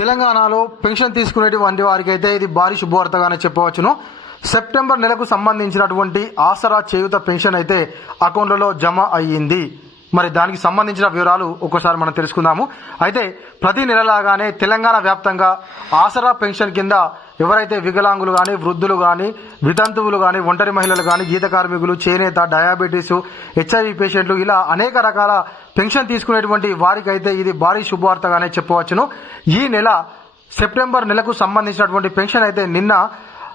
తెలంగాణలో పెన్షన్ తీసుకునేటువంటి వారికి అయితే ఇది భారీ శుభవార్తగానే చెప్పవచ్చును. సెప్టెంబర్ నెలకు సంబంధించినటువంటి ఆసరా చేయుత పెన్షన్ అయితే అకౌంట్లలో జమ అయ్యింది. మరి దానికి సంబంధించిన వివరాలు ఒక్కసారి మనం తెలుసుకుందాము. అయితే ప్రతి నెలలాగానే తెలంగాణ వ్యాప్తంగా ఆసరా పెన్షన్ కింద ఎవరైతే వికలాంగులు కానీ వృద్ధులు కానీ వితంతువులు కానీ ఒంటరి మహిళలు కానీ గీత కార్మికులు చేనేత డయాబెటీస్ హెచ్ఐవి పేషెంట్లు ఇలా అనేక రకాల పెన్షన్ తీసుకునేటువంటి వారికైతే ఇది భారీ శుభవార్తగానే చెప్పవచ్చును. ఈ నెల సెప్టెంబర్ నెలకు సంబంధించినటువంటి పెన్షన్ అయితే నిన్న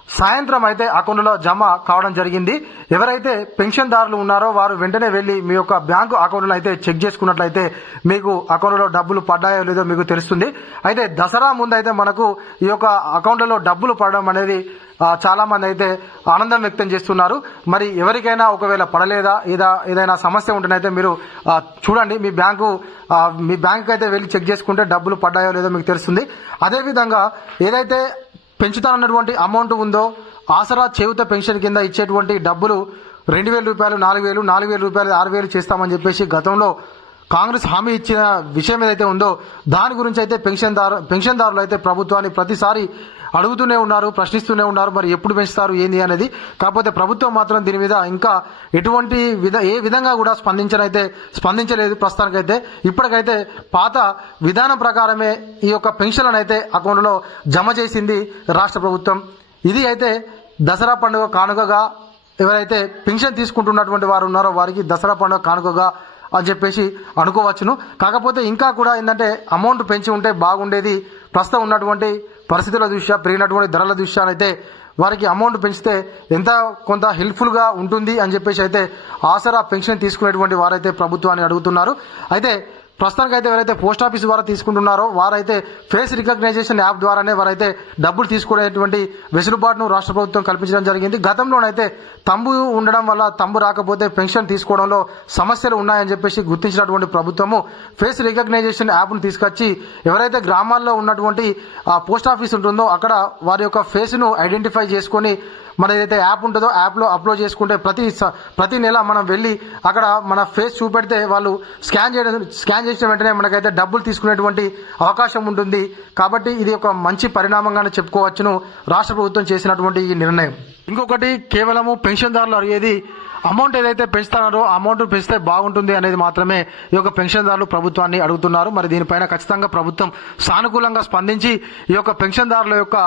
సాయంత్రం అయితే అకౌంట్లో జమ కావడం జరిగింది. ఎవరైతే పెన్షన్దారులు ఉన్నారో వారు వెంటనే వెళ్ళి మీ యొక్క బ్యాంకు అకౌంట్లో అయితే చెక్ చేసుకున్నట్లయితే మీకు అకౌంట్లో డబ్బులు పడ్డాయో లేదో మీకు తెలుస్తుంది. అయితే దసరా ముందు అయితే మనకు ఈ యొక్క అకౌంట్లలో డబ్బులు పడడం అనేది చాలామంది చాలా మంది అయితే ఆనందం వ్యక్తం చేస్తున్నారు. మరి ఎవరికైనా ఒకవేళ పడలేదా? ఏదా ఏదైనా సమస్య ఉంటేనైతే మీరు చూడండి. మీ బ్యాంకు మీ బ్యాంక్ అయితే వెళ్ళి చెక్ చేసుకుంటే డబ్బులు పడ్డాయో లేదో మీకు తెలుస్తుంది. అదేవిధంగా ఏదైతే పెంచుతానన్నటువంటి అమౌంట్ ఉందో ఆసరా చేయుత పెన్షన్ కింద ఇచ్చేటువంటి డబ్బులు రెండు వేల రూపాయలు నాలుగు వేలు నాలుగు వేల రూపాయలు ఆరు వేలు చేస్తామని చెప్పేసి గతంలో కాంగ్రెస్ హామీ ఇచ్చిన విషయం ఏదైతే ఉందో దాని గురించి అయితే పెన్షన్దారు పెన్షన్దారులు అయితే ప్రభుత్వాన్ని ప్రతిసారి అడుగుతూనే ఉన్నారు ప్రశ్నిస్తూనే ఉన్నారు మరి ఎప్పుడు పెంచుతారు ఏంది అనేది. కాకపోతే ప్రభుత్వం మాత్రం దీని మీద ఇంకా ఎటువంటి విధ ఏ విధంగా కూడా స్పందించనైతే స్పందించలేదు ప్రస్తుతానికైతే. ఇప్పటికైతే పాత విధానం ప్రకారమే ఈ యొక్క పెన్షన్లను అయితే అకౌంట్లో జమ చేసింది రాష్ట్ర ప్రభుత్వం. ఇది అయితే దసరా పండుగ కానుకగా ఎవరైతే పెన్షన్ తీసుకుంటున్నటువంటి వారు ఉన్నారో వారికి దసరా పండుగ కానుకగా అని చెప్పేసి అనుకోవచ్చును. కాకపోతే ఇంకా కూడా ఏంటంటే అమౌంట్ పెంచి ఉంటే బాగుండేది. ప్రస్తుతం ఉన్నటువంటి పరిస్థితుల దృష్ట్యా పెరిగినటువంటి ధరల దృష్ట్యా అయితే వారికి అమౌంట్ పెంచితే ఎంత కొంత హెల్ప్ఫుల్గా ఉంటుంది అని చెప్పేసి అయితే ఆసరా పెన్షన్ తీసుకునేటువంటి వారైతే ప్రభుత్వాన్ని అడుగుతున్నారు. అయితే ప్రస్తుతానికి అయితే ఎవరైతే పోస్ట్ ఆఫీస్ ద్వారా తీసుకుంటున్నారో వారైతే ఫేస్ రికగ్నైజేషన్ యాప్ ద్వారానే వారైతే డబ్బులు తీసుకునేటువంటి వెసులుబాటును రాష్ట్ర ప్రభుత్వం కల్పించడం జరిగింది. గతంలోనైతే తంబు ఉండడం వల్ల తంబు రాకపోతే పెన్షన్ తీసుకోవడంలో సమస్యలు ఉన్నాయని చెప్పేసి గుర్తించినటువంటి ప్రభుత్వము ఫేస్ రికగ్నైజేషన్ యాప్ను తీసుకొచ్చి ఎవరైతే గ్రామాల్లో ఉన్నటువంటి ఆ పోస్ట్ ఆఫీస్ ఉంటుందో అక్కడ వారి యొక్క ఫేస్ను ఐడెంటిఫై చేసుకొని మన ఏదైతే యాప్ ఉంటుందో యాప్లో అప్లోడ్ చేసుకుంటే ప్రతి స- ప్రతి నెల మనం వెళ్ళి అక్కడ మన ఫేస్ చూపెడితే వాళ్ళు స్కాన్ చేయడం స్కాన్ చేసిన వెంటనే మనకైతే డబ్బులు తీసుకునేటువంటి అవకాశం ఉంటుంది. కాబట్టి ఇది ఒక మంచి పరిణామంగానే చెప్పుకోవచ్చును. రాష్ట్ర ప్రభుత్వం చేసినటువంటి ఈ నిర్ణయం. ఇంకొకటి కేవలము పెన్షన్దారులు అడిగేది అమౌంట్ ఏదైతే పెంచుతున్నారో అమౌంట్ పెంచితే బాగుంటుంది అనేది మాత్రమే ఈ యొక్క పెన్షన్దారులు ప్రభుత్వాన్ని అడుగుతున్నారు. మరి దీనిపైన ఖచ్చితంగా ప్రభుత్వం సానుకూలంగా స్పందించి ఈ యొక్క పెన్షన్దారుల యొక్క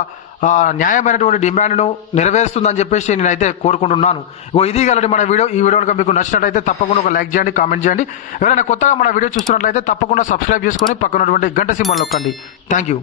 న్యాయమైనటువంటి డిమాండ్ను నెరవేరుస్తుందని చెప్పేసి నేనైతే కోరుకుంటున్నాను. ఓ ఇది గలటి మన వీడియో. ఈ వీడియో కనుక మీకు నచ్చినట్లయితే తప్పకుండా ఒక లైక్ చేయండి కామెంట్ చేయండి. ఎవరైనా కొత్తగా మన వీడియో చూస్తున్నట్లయితే తప్పకుండా సబ్స్క్రైబ్ చేసుకొని పక్కనటువంటి గంట సింబల్ నొక్కండి. Thank you.